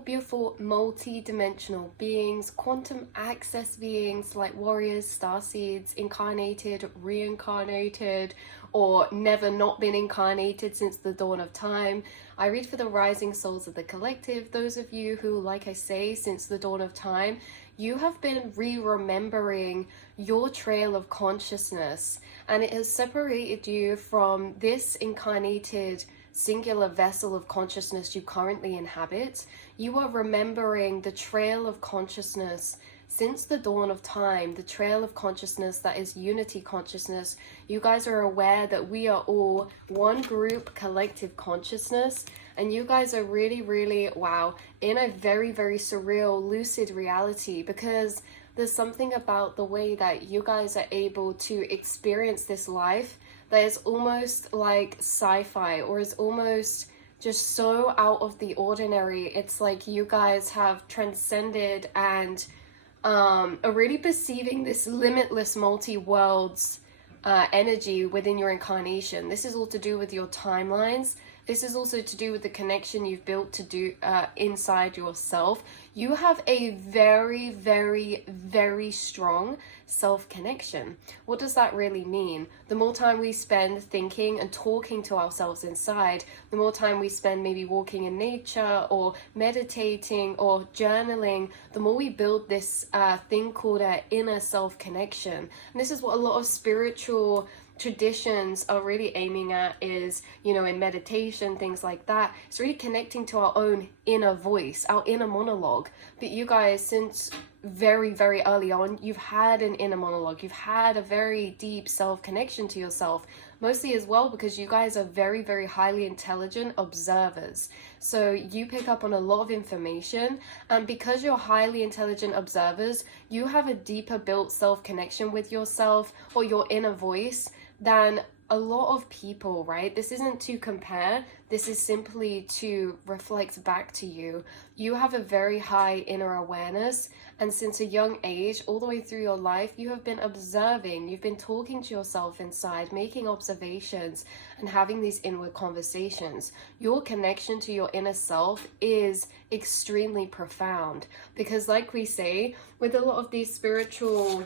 beautiful multi-dimensional beings, quantum access beings like warriors, starseeds, incarnated, reincarnated, or never not been incarnated since the dawn of time. I read for the rising souls of the collective, those of you who, like I say, since the dawn of time, you have been re-remembering your trail of consciousness, and it has separated you from this incarnated singular vessel of consciousness you currently inhabit. You are remembering the trail of consciousness since the dawn of time, the trail of consciousness that is unity consciousness. You guys are aware that we are all one group collective consciousness, and you guys are really, wow, in a very surreal, lucid reality, because there's something about the way that you guys are able to experience this life that is almost like sci-fi, or is almost just so out of the ordinary. It's like you guys have transcended and are really perceiving this limitless multi-worlds energy within your incarnation. This is all to do with your timelines. This is also to do with the connection you've built to do inside yourself. You have a very strong self-connection. What does that really mean? The more time we spend thinking and talking to ourselves inside, the more time we spend maybe walking in nature or meditating or journaling, the more we build this thing called our inner self-connection. And this is what a lot of spiritual traditions are really aiming at, is, you know, in meditation, things like that. It's really connecting to our own inner voice, our inner monologue. But you guys, since very early on, you've had an inner monologue. You've had a very deep self-connection to yourself, mostly as well because you guys are very highly intelligent observers. So you pick up on a lot of information, and because you're highly intelligent observers, you have a deeper built self-connection with yourself or your inner voice than a lot of people, right? This isn't to compare, this is simply to reflect back to you. You have a very high inner awareness, and since a young age, all the way through your life, you have been observing, you've been talking to yourself inside, making observations and having these inward conversations. Your connection to your inner self is extremely profound, because like we say, with a lot of these spiritual,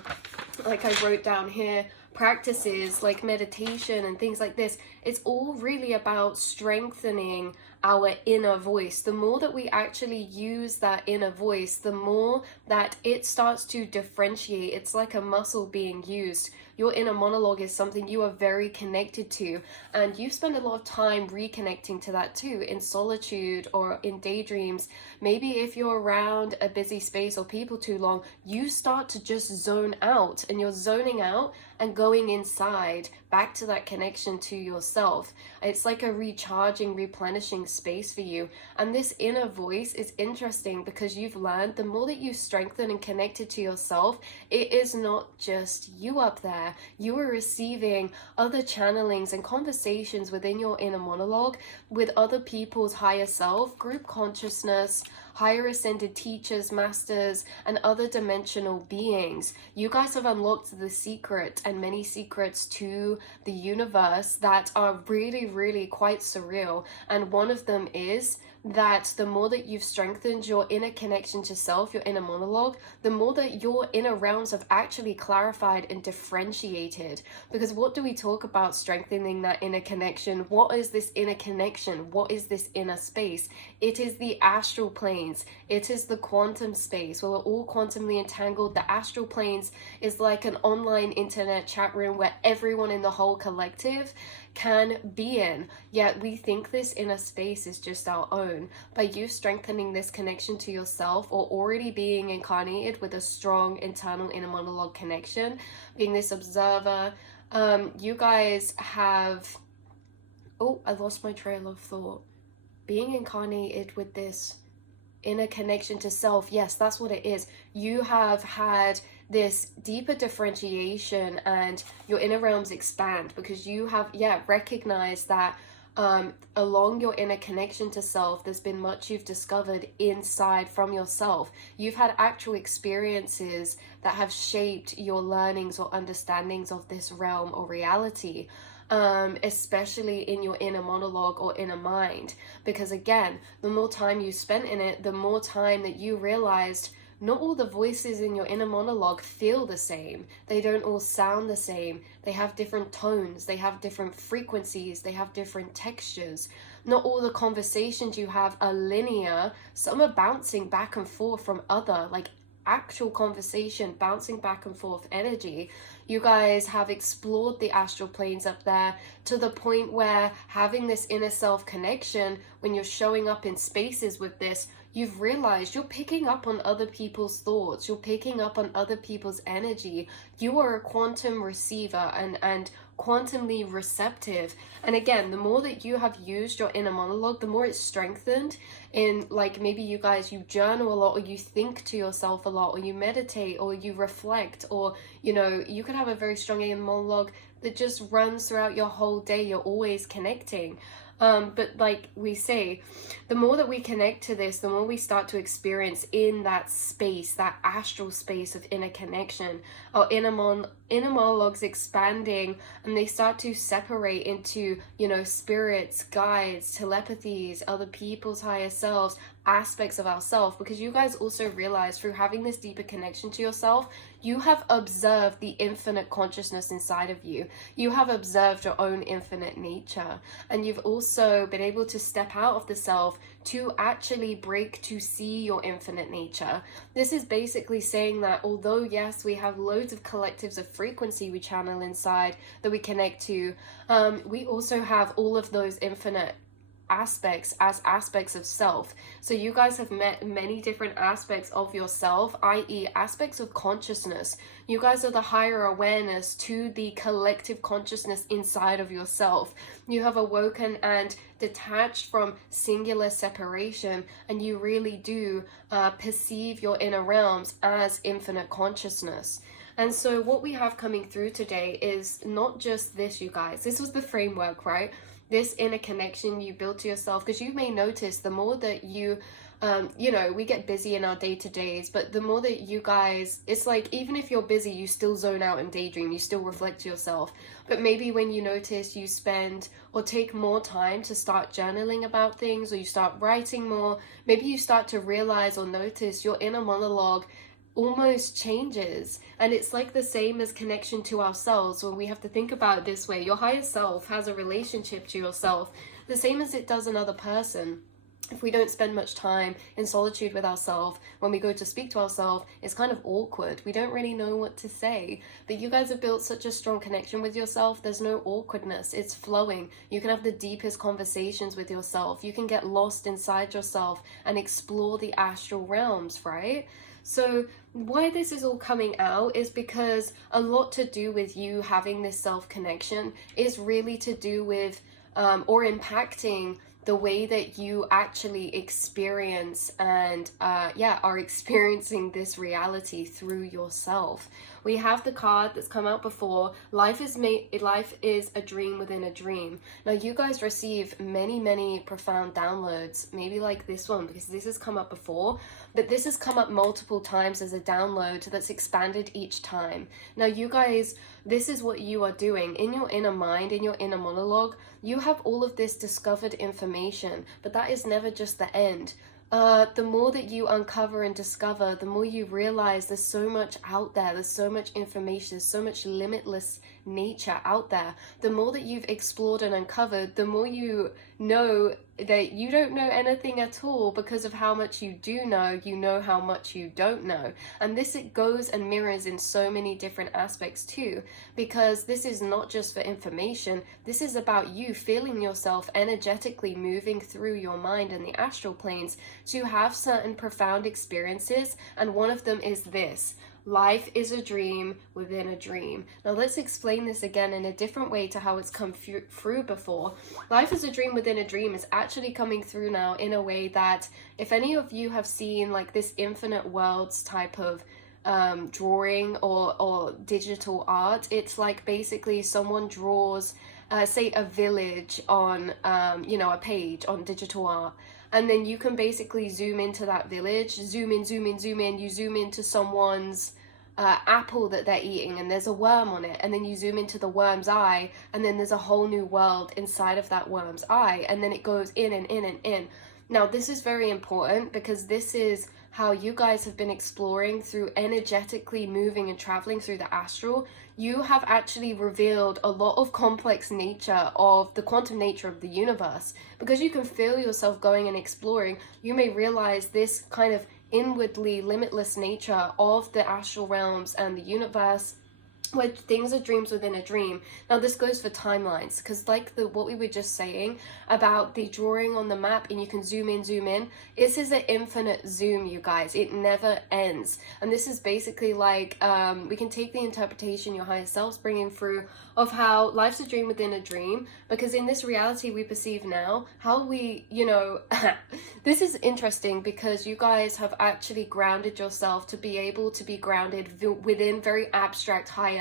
like I wrote down here, practices like meditation and things like this, it's all really about strengthening our inner voice. The more that we actually use that inner voice, the more that it starts to differentiate. It's like a muscle being used. Your inner monologue is something you are very connected to, and you spend a lot of time reconnecting to that too, in solitude or in daydreams. Maybe if you're around a busy space or people too long, you start to just zone out, and you're zoning out and going inside back to that connection to yourself. It's like a recharging, replenishing space for you. And this inner voice is interesting because you've learned the more that you strengthen and connected to yourself, it is not just you up there. You are receiving other channelings and conversations within your inner monologue with other people's higher self, group consciousness, higher ascended teachers, masters, and other dimensional beings. You guys have unlocked the secret and many secrets to the universe that are really quite surreal. And one of them is that the more that you've strengthened your inner connection to self, your inner monologue, the more that your inner realms have actually clarified and differentiated. Because what do we talk about strengthening that inner connection? What is this inner connection? What is this inner space? It is the astral planes. It is the quantum space where we're all quantumly entangled. The astral planes is like an online internet chat room where everyone in the whole collective can be in, yet we think this inner space is just our own. By you strengthening this connection to yourself, or already being incarnated with a strong internal inner monologue connection, being this observer, you guys have, oh, I lost my trail of thought. Being incarnated with this inner connection to self, yes, that's what it is. You have had this deeper differentiation, and your inner realms expand because you have recognized that along your inner connection to self, there's been much you've discovered inside from yourself. You've had actual experiences that have shaped your learnings or understandings of this realm or reality. especially in your inner monologue or inner mind. Because again, the more time you spent in it, the more time that you realized not all the voices in your inner monologue feel the same. They don't all sound the same. They have different tones, they have different frequencies, they have different textures. Not all the conversations you have are linear. Some are bouncing back and forth from other, like actual conversation, bouncing back and forth energy. You guys have explored the astral planes up there to the point where having this inner self connection, when you're showing up in spaces with this, you've realized you're picking up on other people's thoughts, you're picking up on other people's energy. You are a quantum receiver and quantumly receptive. And again, the more that you have used your inner monologue, the more it's strengthened. In like, maybe you guys, you journal a lot, or you think to yourself a lot, or you meditate, or you reflect, or you know, you could have a very strong inner monologue that just runs throughout your whole day. You're always connecting. But like we say, the more that we connect to this, the more we start to experience in that space, that astral space of inner connection, our inner monologues expanding, and they start to separate into, you know, spirits, guides, telepathies, other people's higher selves, aspects of ourselves. Because you guys also realize through having this deeper connection to yourself, you have observed the infinite consciousness inside of you. You have observed your own infinite nature, and you've also been able to step out of the self to actually break to see your infinite nature. This is basically saying that although yes, we have loads of collectives of frequency we channel inside that we connect to, we also have all of those infinite aspects as aspects of self. So you guys have met many different aspects of yourself, i.e. aspects of consciousness. You guys are the higher awareness to the collective consciousness inside of yourself. You have awoken and detached from singular separation, and you really do perceive your inner realms as infinite consciousness. And so what we have coming through today is not just this, you guys. This was the framework, right? This inner connection you build to yourself, because you may notice the more that you, you know, we get busy in our day-to-days, but the more that you guys, it's like, even if you're busy, you still zone out and daydream, you still reflect to yourself. But maybe when you notice you spend or take more time to start journaling about things, or you start writing more, maybe you start to realize or notice your inner monologue almost changes. And it's like the same as connection to ourselves, when we have to think about it this way. Your higher self has a relationship to yourself the same as it does another person. If we don't spend much time in solitude with ourselves, when we go to speak to ourselves, it's kind of awkward. We don't really know what to say. But you guys have built such a strong connection with yourself. There's no awkwardness. It's flowing. You can have the deepest conversations with yourself. You can get lost inside yourself and explore the astral realms, right? So why this is all coming out is because a lot to do with you having this self-connection is really to do with or impacting the way that you actually experience and are experiencing this reality through yourself. We have the card that's come out before. Life is a dream within a dream. Now you guys receive many profound downloads, maybe like this one, because this has come up before, but this has come up multiple times as a download that's expanded each time. Now you guys, this is what you are doing in your inner mind, in your inner monologue. You have all of this discovered information, but that is never just the end. The more that you uncover and discover, the more you realize there's so much out there, there's so much information, there's so much limitless nature out there. The more that you've explored and uncovered, the more you know that you don't know anything at all, because of how much you do know, you know how much you don't know. And this, it goes and mirrors in so many different aspects too, because this is not just for information, this is about you feeling yourself energetically moving through your mind and the astral planes to have certain profound experiences. And one of them is this: life is a dream within a dream. Now let's explain this again in a different way to how it's come through before. Life is a dream within a dream is actually coming through now in a way that, if any of you have seen like this infinite worlds type of drawing or digital art, it's like basically someone draws say a village on a page on digital art, and then you can basically zoom into that village, zoom in, you zoom into someone's apple that they're eating and there's a worm on it, and then you zoom into the worm's eye and then there's a whole new world inside of that worm's eye, and then it goes in and in and in. Now this is very important because this is how you guys have been exploring through energetically moving and traveling through the astral. You have actually revealed a lot of complex nature of the quantum nature of the universe. Because you can feel yourself going and exploring, you may realize this kind of inwardly limitless nature of the astral realms and the universe, where things are dreams within a dream. Now this goes for timelines, because like what we were just saying about the drawing on the map, and you can zoom in, this is an infinite zoom, you guys. It never ends. And this is basically like, we can take the interpretation your higher self's bringing through of how life's a dream within a dream, because in this reality we perceive now, how we, you know, this is interesting because you guys have actually grounded yourself to be able to be grounded within very abstract, higher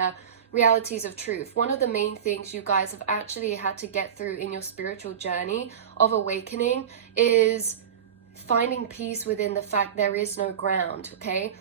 realities of truth. One of the main things you guys have actually had to get through in your spiritual journey of awakening is finding peace within the fact there is no ground, okay?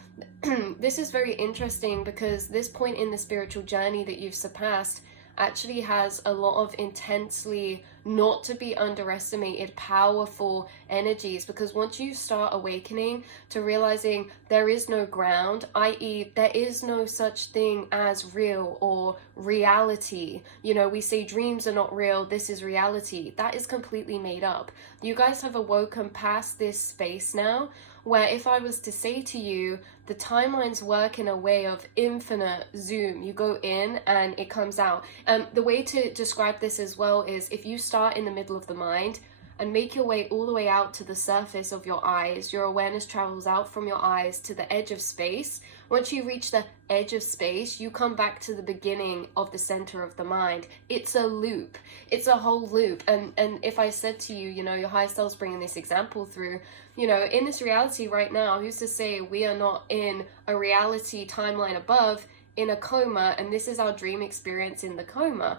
This is very interesting because this point in the spiritual journey that you've surpassed actually has a lot of intensely not to be underestimated powerful energies, because once you start awakening to realizing there is no ground, i.e. there is no such thing as real or reality. You know, we say dreams are not real, this is reality. That is completely made up. You guys have awoken past this space now, where if I was to say to you, the timelines work in a way of infinite zoom. You go in and it comes out. The way to describe this as well is if you start in the middle of the mind and make your way all the way out to the surface of your eyes, your awareness travels out from your eyes to the edge of space. Once you reach the edge of space, you come back to the beginning of the center of the mind. It's a loop. It's a whole loop. And if I said to you, you know, your higher self's bringing this example through, you know, in this reality right now, who's to say we are not in a reality timeline above, in a coma, and this is our dream experience in the coma.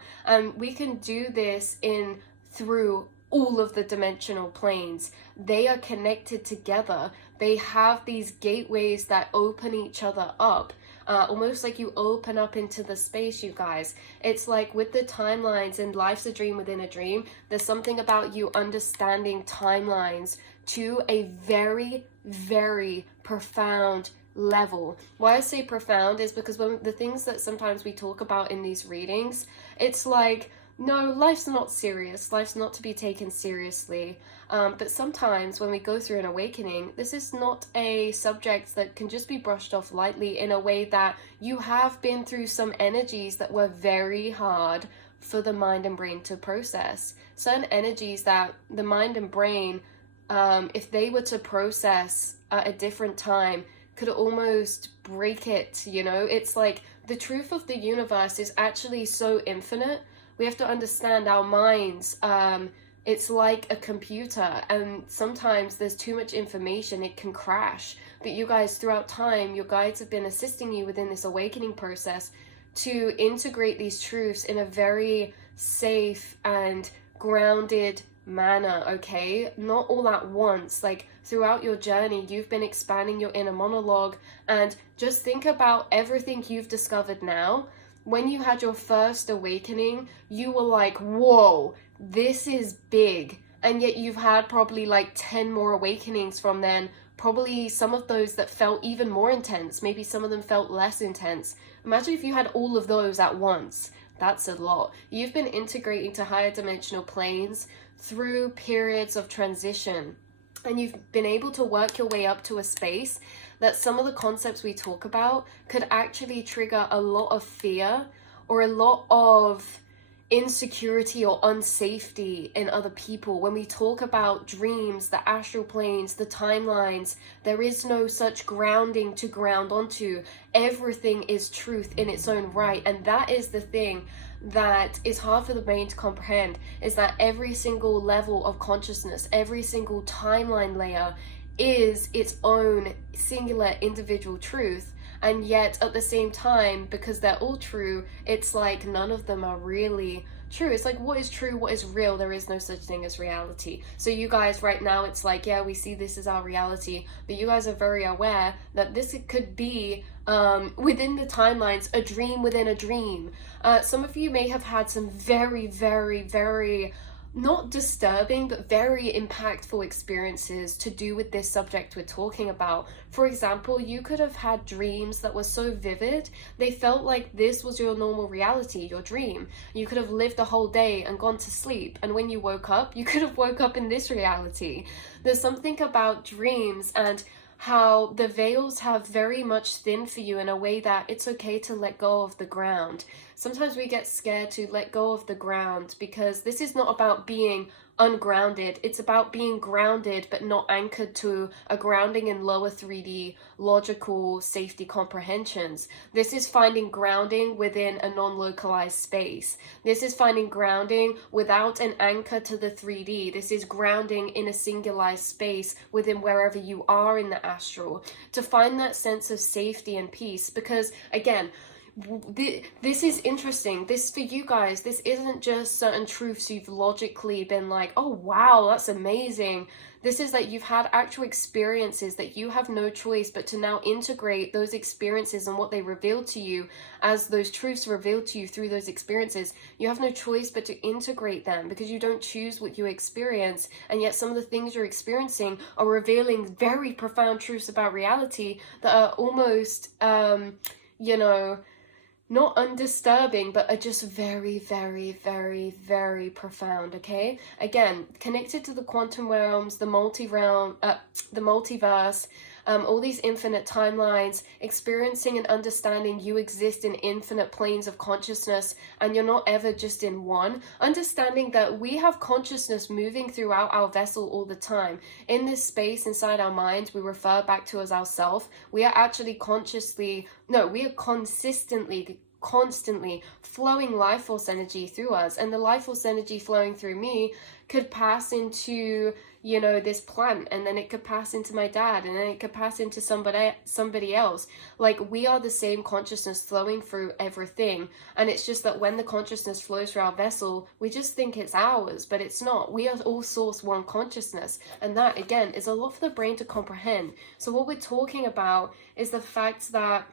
We can do this through all of the dimensional planes. They are connected together. They have these gateways that open each other up. Almost like you open up into the space, you guys. It's like with the timelines and life's a dream within a dream, there's something about you understanding timelines to a very, very profound level. Why I say profound is because when the things that sometimes we talk about in these readings, it's like, no, life's not serious. Life's not to be taken seriously. But sometimes when we go through an awakening, this is not a subject that can just be brushed off lightly, in a way that you have been through some energies that were very hard for the mind and brain to process. Certain energies that the mind and brain, if they were to process at a different time, could almost break it, you know? It's like the truth of the universe is actually so infinite. We have to understand our minds. It's like a computer, and sometimes there's too much information, it can crash. But you guys, throughout time, your guides have been assisting you within this awakening process to integrate these truths in a very safe and grounded manner, okay? Not all at once. Like throughout your journey, you've been expanding your inner monologue, and just think about everything you've discovered now. When you had your first awakening, you were like, whoa, this is big. And yet you've had probably like 10 more awakenings from then, probably some of those that felt even more intense. Maybe some of them felt less intense. Imagine if you had all of those at once. That's a lot. You've been integrating to higher dimensional planes through periods of transition. And you've been able to work your way up to a space that some of the concepts we talk about could actually trigger a lot of fear or a lot of insecurity or unsafety in other people. When we talk about dreams, the astral planes, the timelines, there is no such grounding to ground onto. Everything is truth in its own right. And that is the thing that is hard for the brain to comprehend, is that every single level of consciousness, every single timeline layer is its own singular individual truth. And yet at the same time, because they're all true, it's like none of them are really true. It's like, what is true, what is real? There is no such thing as reality. So you guys right now, it's like, yeah, we see this as our reality, but you guys are very aware that this could be within the timelines, a dream within a dream. Some of you may have had some very, very, very not disturbing but very impactful experiences to do with this subject we're talking about. For example, you could have had dreams that were so vivid they felt like this was your normal reality, your dream. You could have lived the whole day and gone to sleep, and when you woke up, you could have woke up in this reality. There's something about dreams and how the veils have very much thinned for you in a way that it's okay to let go of the ground. Sometimes we get scared to let go of the ground because this is not about being ungrounded. It's about being grounded but not anchored to a grounding in lower 3D logical safety comprehensions. This is finding grounding within a non-localized space. This is finding grounding without an anchor to the 3D. This is grounding in a singularized space within wherever you are in the astral, to find that sense of safety and peace. Because again, this is interesting. This, for you guys, this isn't just certain truths you've logically been like, oh wow, that's amazing. This is that you've had actual experiences that you have no choice but to now integrate those experiences and what they reveal to you as those truths revealed to you through those experiences. You have no choice but to integrate them because you don't choose what you experience, and yet some of the things you're experiencing are revealing very profound truths about reality that are almost, you know, not undisturbing, but are just very, very, very, very profound, okay? Again, connected to the quantum realms, the multi-realm, the multiverse, all these infinite timelines, experiencing and understanding you exist in infinite planes of consciousness and you're not ever just in one. Understanding that we have consciousness moving throughout our vessel all the time. In this space inside our minds we refer back to as ourself. We are actually we are constantly flowing life force energy through us, and the life force energy flowing through me could pass into, you know, this plant, and then it could pass into my dad, and then it could pass into somebody else. Like, we are the same consciousness flowing through everything, and it's just that when the consciousness flows through our vessel, we just think it's ours, but it's not. We are all source one consciousness, and that again is a lot for the brain to comprehend. So what we're talking about is the fact that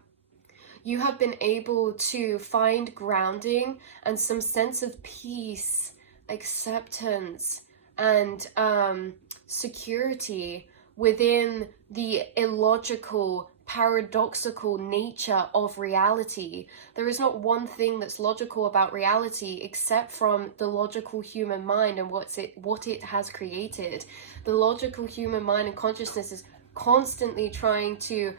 you have been able to find grounding and some sense of peace, acceptance, and security within the illogical, paradoxical nature of reality. There is not one thing that's logical about reality except from the logical human mind and what it has created. The logical human mind and consciousness is constantly trying to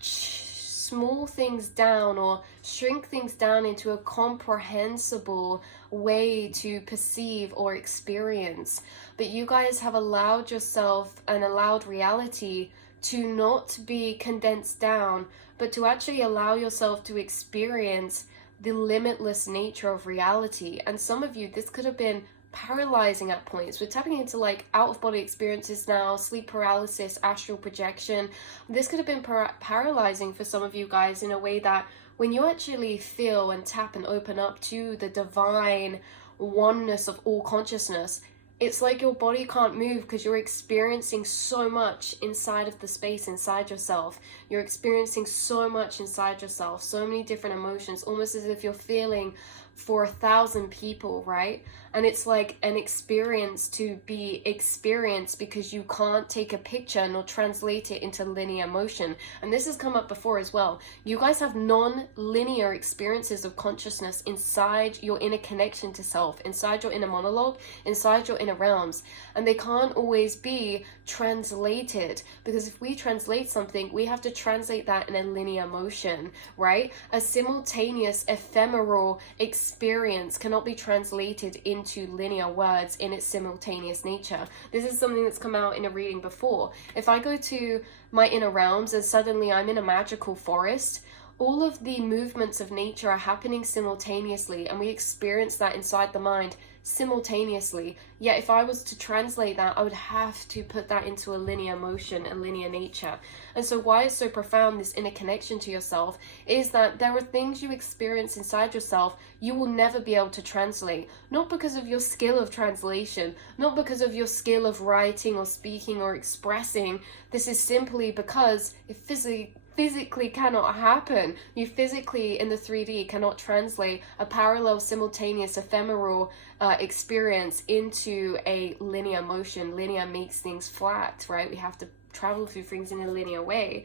small things down or shrink things down into a comprehensible way to perceive or experience. But you guys have allowed yourself and allowed reality to not be condensed down, but to actually allow yourself to experience the limitless nature of reality. And some of you, this could have been paralyzing at points. We're tapping into like out-of-body experiences now, sleep paralysis, astral projection. This could have been paralyzing for some of you guys in a way that when you actually feel and tap and open up to the divine oneness of all consciousness, it's like your body can't move because you're experiencing so much inside of the space inside yourself. You're experiencing so much inside yourself, so many different emotions, almost as if you're feeling for 1,000 people, right? And it's like an experience to be experienced because you can't take a picture nor translate it into linear motion. And this has come up before as well. You guys have non-linear experiences of consciousness inside your inner connection to self, inside your inner monologue, inside your inner realms. And they can't always be translated, because if we translate something, we have to translate that in a linear motion, right? A simultaneous, ephemeral experience cannot be translated into linear words in its simultaneous nature. This is something that's come out in a reading before. If I go to my inner realms and suddenly I'm in a magical forest, all of the movements of nature are happening simultaneously, and we experience that inside the mind simultaneously. Yet if I was to translate that, I would have to put that into a linear motion, a linear nature. And so why it's so profound, this inner connection to yourself, is that there are things you experience inside yourself you will never be able to translate. Not because of your skill of translation, not because of your skill of writing or speaking or expressing. This is simply because it physically cannot happen. You physically in the 3D cannot translate a parallel, simultaneous, ephemeral experience into a linear motion. Linear makes things flat, right? We have to travel through things in a linear way.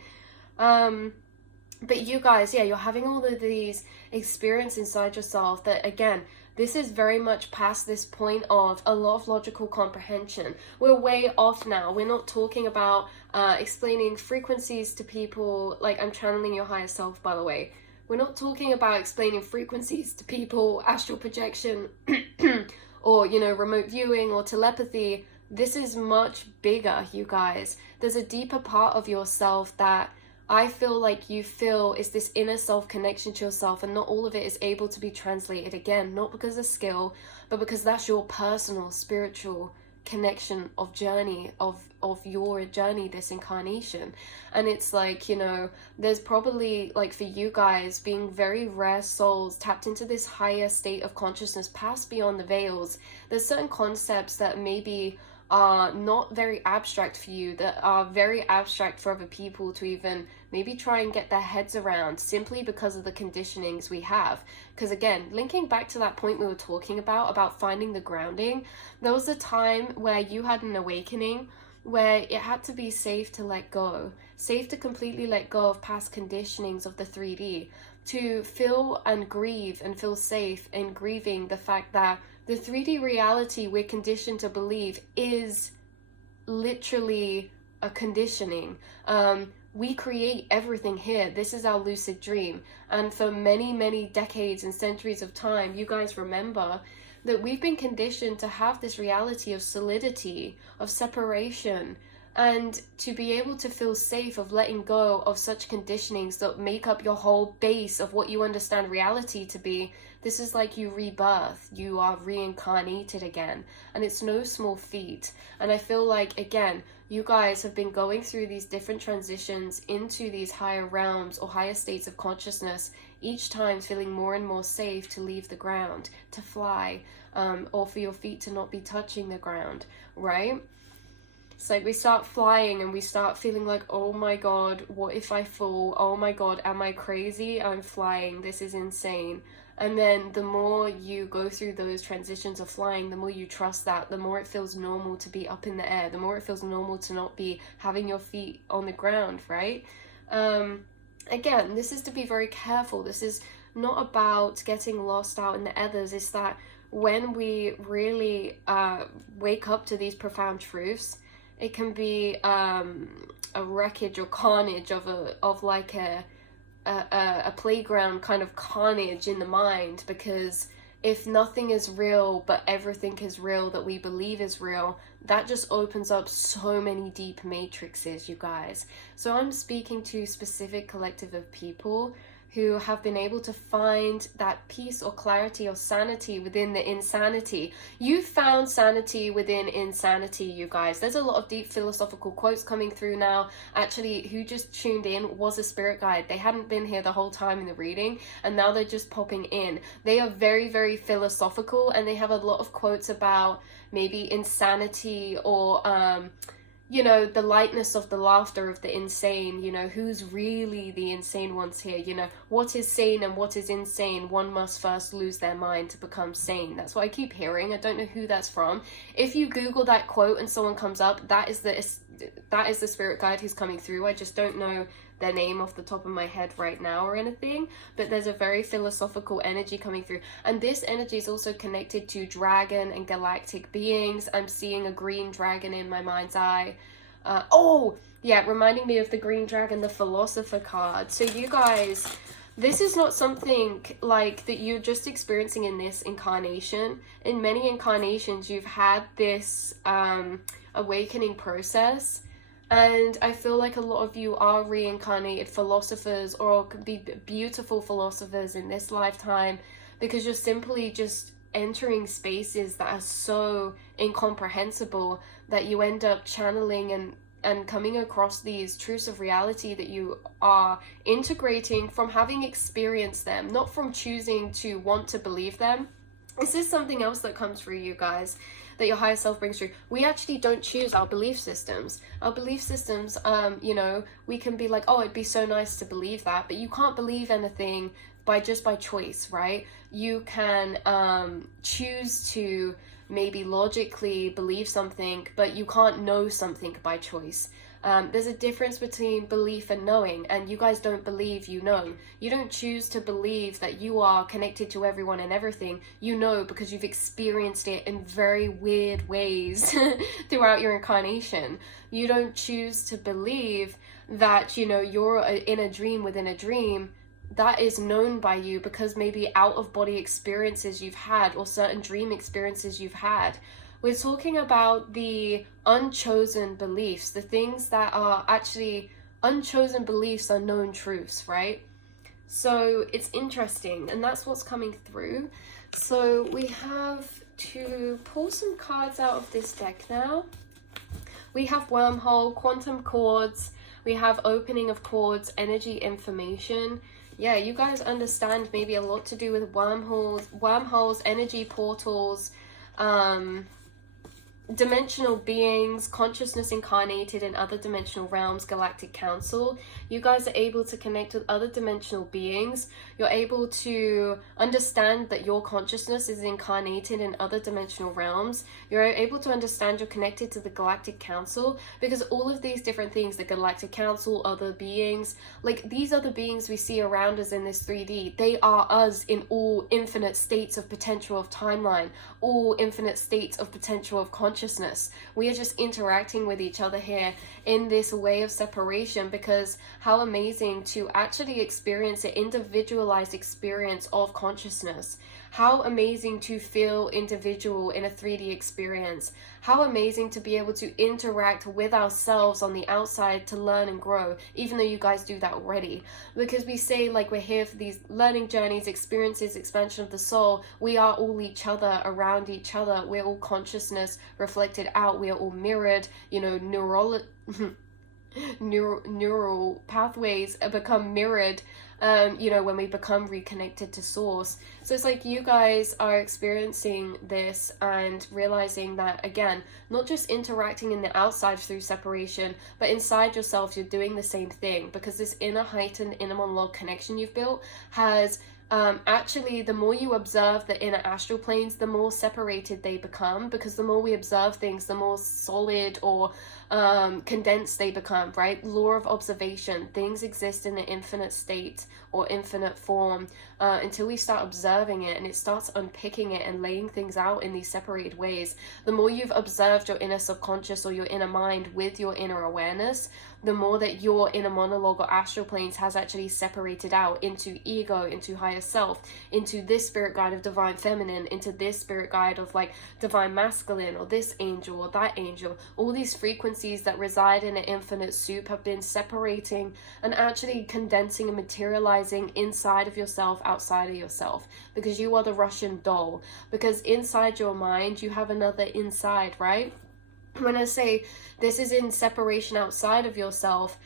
But you guys, yeah, you're having all of these experiences inside yourself that, again, this is very much past this point of a lot of logical comprehension. We're way off now. We're not talking about explaining frequencies to people. Like, I'm channeling your higher self, by the way. We're not talking about explaining frequencies to people, astral projection, or, you know, remote viewing or telepathy. This is much bigger, you guys. There's a deeper part of yourself that I feel like you feel is this inner self connection to yourself, and not all of it is able to be translated, again, not because of skill, but because that's your personal spiritual connection of journey, of your journey, this incarnation. And it's like, you know, there's probably, like, for you guys being very rare souls tapped into this higher state of consciousness, past beyond the veils, there's certain concepts that maybe are not very abstract for you, that are very abstract for other people to even maybe try and get their heads around, simply because of the conditionings we have. Because again, linking back to that point we were talking about finding the grounding, there was a time where you had an awakening where it had to be safe to let go, safe to completely let go of past conditionings of the 3D, to feel and grieve and feel safe in grieving the fact that the 3D reality we're conditioned to believe is literally a conditioning. We create everything here. This is our lucid dream. And for many, many decades and centuries of time, you guys remember that we've been conditioned to have this reality of solidity, of separation, and to be able to feel safe of letting go of such conditionings that make up your whole base of what you understand reality to be. This is like you rebirth, you are reincarnated again, and it's no small feat. And I feel like, again, you guys have been going through these different transitions into these higher realms or higher states of consciousness, each time feeling more and more safe to leave the ground, to fly, or for your feet to not be touching the ground, right? It's like we start flying and we start feeling like, oh my god, what if I fall? Oh my god, am I crazy? I'm flying, this is insane. And then the more you go through those transitions of flying, the more you trust that, the more it feels normal to be up in the air, the more it feels normal to not be having your feet on the ground, right? Again, this is to be very careful. This is not about getting lost out in the ethers. It's that when we really wake up to these profound truths, it can be a wreckage or carnage of like a playground kind of carnage in the mind, because if nothing is real but everything is real that we believe is real, that just opens up so many deep matrices, you guys. So I'm speaking to a specific collective of people who have been able to find that peace or clarity or sanity within the insanity. You found sanity within insanity, you guys. There's a lot of deep philosophical quotes coming through now. Actually, who just tuned in was a spirit guide. They hadn't been here the whole time in the reading, and now they're just popping in. They are very, very philosophical, and they have a lot of quotes about maybe insanity or you know, the lightness of the laughter of the insane, you know, who's really the insane ones here, you know, what is sane and what is insane, one must first lose their mind to become sane. That's what I keep hearing. I don't know who that's from. If you Google that quote and someone comes up, that is the spirit guide who's coming through. I just don't know their name off the top of my head right now or anything, but there's a very philosophical energy coming through, and this energy is also connected to dragon and galactic beings. I'm seeing a green dragon in my mind's eye. Oh yeah, reminding me of the green dragon, the Philosopher card. So you guys, this is not something like that you're just experiencing in this incarnation. In many incarnations you've had this awakening process. And I feel like a lot of you are reincarnated philosophers, or could be beautiful philosophers in this lifetime, because you're simply just entering spaces that are so incomprehensible that you end up channeling and coming across these truths of reality that you are integrating from having experienced them, not from choosing to want to believe them. This is something else that comes through, you guys, that your higher self brings through. We actually don't choose our belief systems. Our belief systems, you know, we can be like, oh, it'd be so nice to believe that, but you can't believe anything by choice, right? You can choose to maybe logically believe something, but you can't know something by choice. There's a difference between belief and knowing, and you guys don't believe, you know. You don't choose to believe that you are connected to everyone and everything. You know because you've experienced it in very weird ways throughout your incarnation. You don't choose to believe that, you know, you're in a dream within a dream. That is known by you because maybe out of body experiences you've had or certain dream experiences you've had. We're talking about the unchosen beliefs, the things that are actually unchosen beliefs are known truths, right? So it's interesting, and that's what's coming through. So we have to pull some cards out of this deck now. We have Wormhole, Quantum Chords, we have Opening of Chords, Energy Information. Yeah, you guys understand maybe a lot to do with wormholes, energy portals, dimensional beings, consciousness incarnated in other dimensional realms, galactic council. You guys are able to connect with other dimensional beings. You're able to understand that your consciousness is incarnated in other dimensional realms. You're able to understand you're connected to the galactic council, because all of these different things, the galactic council, other beings, like these other beings we see around us in this 3D, they are us in all infinite states of potential of timeline, all infinite states of potential of consciousness. We are just interacting with each other here in this way of separation, because how amazing to actually experience an individualized experience of consciousness. How amazing to feel individual in a 3D experience. How amazing to be able to interact with ourselves on the outside to learn and grow, even though you guys do that already. Because we say like we're here for these learning journeys, experiences, expansion of the soul. We are all each other, around each other. We're all consciousness reflected out. We are all mirrored, you know, neural pathways become mirrored, you know, when we become reconnected to source. So it's like you guys are experiencing this and realizing that, again, not just interacting in the outside through separation, but inside yourself you're doing the same thing, because this inner heightened inner monologue connection you've built has actually, the more you observe the inner astral planes, the more separated they become, because the more we observe things, the more solid or condensed they become, right? Law of observation. Things exist in an infinite state or infinite form until we start observing it, and it starts unpicking it and laying things out in these separated ways. The more you've observed your inner subconscious or your inner mind with your inner awareness, the more that your inner monologue or astral planes has actually separated out into ego, into higher self, into this spirit guide of divine feminine, into this spirit guide of like divine masculine, or this angel or that angel. All these frequencies that reside in an infinite soup have been separating and actually condensing and materializing inside of yourself, outside of yourself, because you are the Russian doll. Because inside your mind you have another inside, right? When I say this is in separation outside of yourself,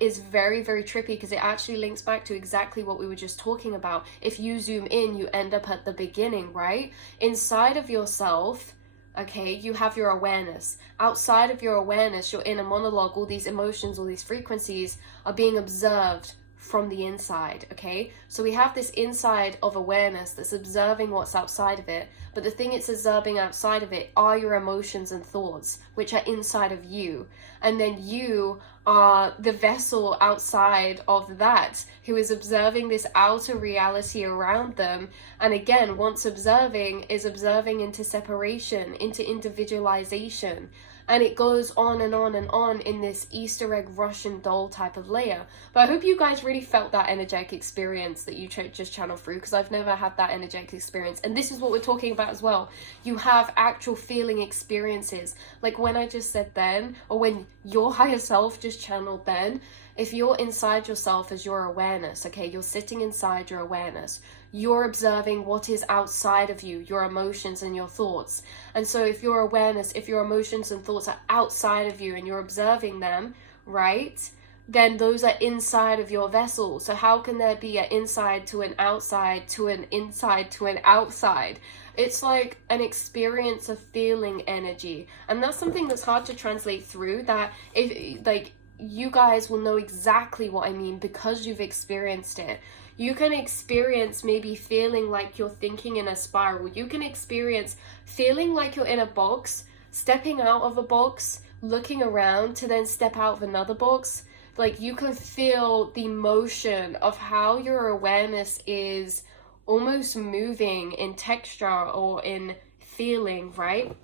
is very, very trippy, because it actually links back to exactly what we were just talking about. If you zoom in, you end up at the beginning, right? Inside of yourself, okay, you have your awareness. Outside of your awareness, your inner monologue, all these emotions, all these frequencies are being observed from the inside, okay? So we have this inside of awareness that's observing what's outside of it, but the thing it's observing outside of it are your emotions and thoughts, which are inside of you. And then you are the vessel outside of that who is observing this outer reality around them. And again, once observing is observing into separation, into individualization. And it goes on and on and on in this Easter egg Russian doll type of layer. But I hope you guys really felt that energetic experience that you just channeled through, because I've never had that energetic experience. And this is what we're talking about as well. You have actual feeling experiences. Like when I just said then, or when your higher self just channeled then, if you're inside yourself as your awareness, okay, you're sitting inside your awareness, you're observing what is outside of you, your emotions and your thoughts. And so if your awareness, if your emotions and thoughts are outside of you and you're observing them, right, then those are inside of your vessel. So how can there be an inside to an outside to an inside to an outside? It's like an experience of feeling energy. And that's something that's hard to translate through, that if like you guys will know exactly what I mean because you've experienced it. You can experience maybe feeling like you're thinking in a spiral. You can experience feeling like you're in a box, stepping out of a box, looking around to then step out of another box. Like you can feel the motion of how your awareness is almost moving in texture or in feeling, right?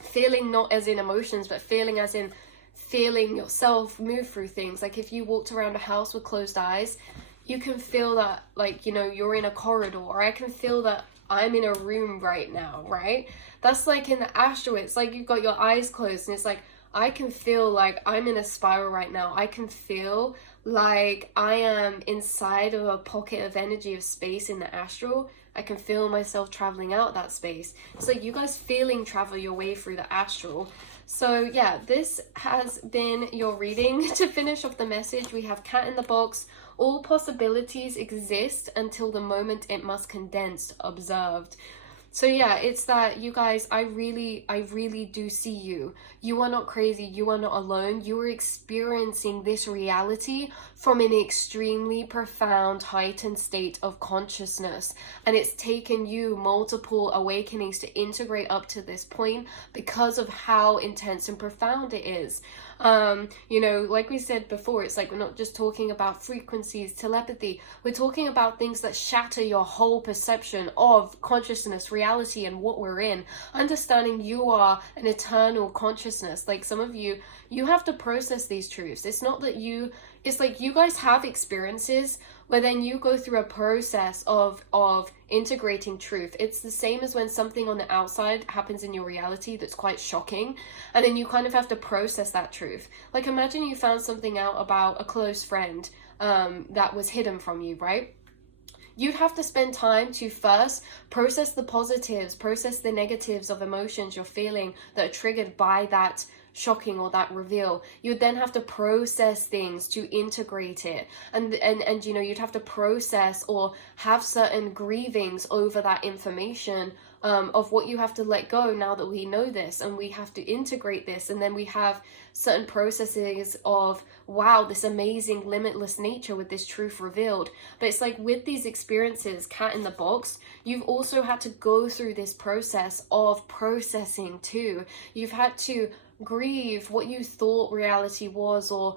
Feeling not as in emotions, but feeling as in feeling yourself move through things. Like if you walked around a house with closed eyes, you can feel that, like, you know, you're in a corridor, or I can feel that I'm in a room right now, right? That's like in the astral, it's like you've got your eyes closed and it's like, I can feel like I'm in a spiral right now. I can feel like I am inside of a pocket of energy of space in the astral. I can feel myself traveling out that space. It's like you guys feeling travel your way through the astral. So yeah, this has been your reading. To finish off the message, we have cat in the box. All possibilities exist until the moment it must condense, observed. So yeah, it's that, you guys, I really do see you. You are not crazy. You are not alone. You are experiencing this reality from an extremely profound, heightened state of consciousness. And it's taken you multiple awakenings to integrate up to this point because of how intense and profound it is. You know, like we said before, it's like we're not just talking about frequencies, telepathy. We're talking about things that shatter your whole perception of consciousness, reality, and what we're in. Understanding you are an eternal consciousness. Like some of you, you have to process these truths. It's not that it's like you guys have experiences where then you go through a process of integrating truth. It's the same as when something on the outside happens in your reality that's quite shocking, and then you kind of have to process that truth. Like imagine you found something out about a close friend that was hidden from you, right? You'd have to spend time to first process the positives, process the negatives of emotions you're feeling that are triggered by that shocking or that reveal. You'd then have to process things to integrate it, and you know, you'd have to process or have certain grievings over that information of what you have to let go now that we know this, and we have to integrate this, and then we have certain processes of, wow, this amazing limitless nature with this truth revealed. But it's like with these experiences, cat in the box, you've also had to go through this process of processing too. You've had to grieve what you thought reality was, or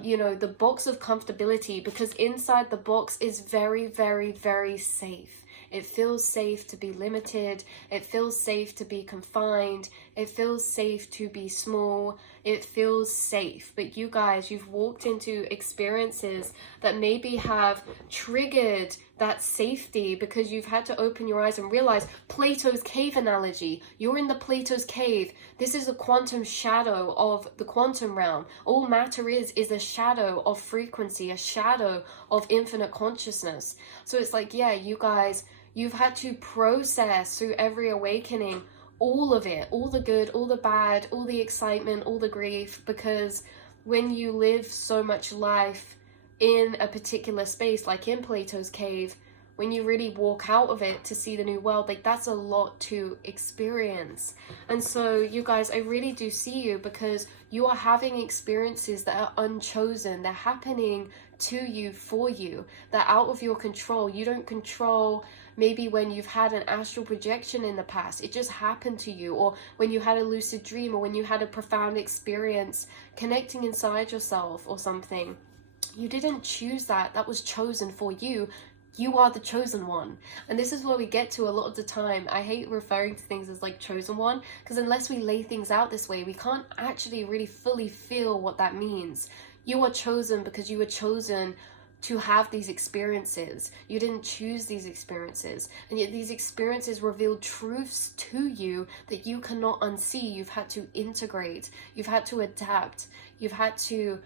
you know, the box of comfortability, because inside the box is very, very, very safe. It feels safe to be limited. It feels safe to be confined. It feels safe to be small. It feels safe. But you guys, you've walked into experiences that maybe have triggered that safety because you've had to open your eyes and realize Plato's cave analogy. You're in the Plato's cave. This is a quantum shadow of the quantum realm. All matter is a shadow of frequency, a shadow of infinite consciousness. So it's like, yeah, you guys, you've had to process through every awakening all of it, all the good, all the bad, all the excitement, all the grief, because when you live so much life in a particular space, like in Plato's cave, when you really walk out of it to see the new world, like that's a lot to experience. And so you guys, I really do see you, because you are having experiences that are unchosen. They're happening to you, for you. They're out of your control. You don't control maybe when you've had an astral projection in the past, it just happened to you, or when you had a lucid dream, or when you had a profound experience connecting inside yourself or something. You didn't choose that. That was chosen for you. You are the chosen one. And this is where we get to a lot of the time. I hate referring to things as like chosen one, because unless we lay things out this way, we can't actually really fully feel what that means. You are chosen because you were chosen to have these experiences. You didn't choose these experiences, and yet these experiences reveal truths to you that you cannot unsee. You've had to integrate, you've had to adapt, you've had to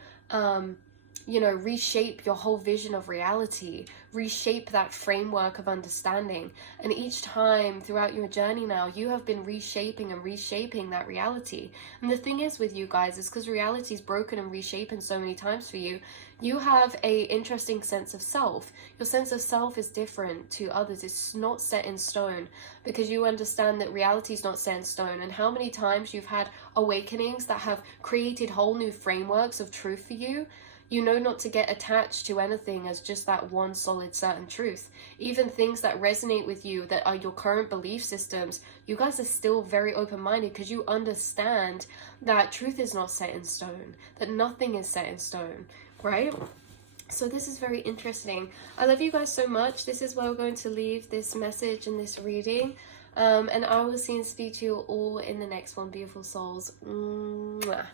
reshape your whole vision of reality, reshape that framework of understanding. And each time throughout your journey now, you have been reshaping and reshaping that reality. And the thing is with you guys is because reality is broken and reshaping so many times for you, you have a interesting sense of self. Your sense of self is different to others. It's not set in stone, because you understand that reality is not set in stone. And how many times you've had awakenings that have created whole new frameworks of truth for you. You know not to get attached to anything as just that one solid certain truth. Even things that resonate with you, that are your current belief systems, you guys are still very open-minded because you understand that truth is not set in stone, that nothing is set in stone, right? So this is very interesting. I love you guys so much. This is where we're going to leave this message and this reading. And I will see and speak to you all in the next one, beautiful souls. Mwah.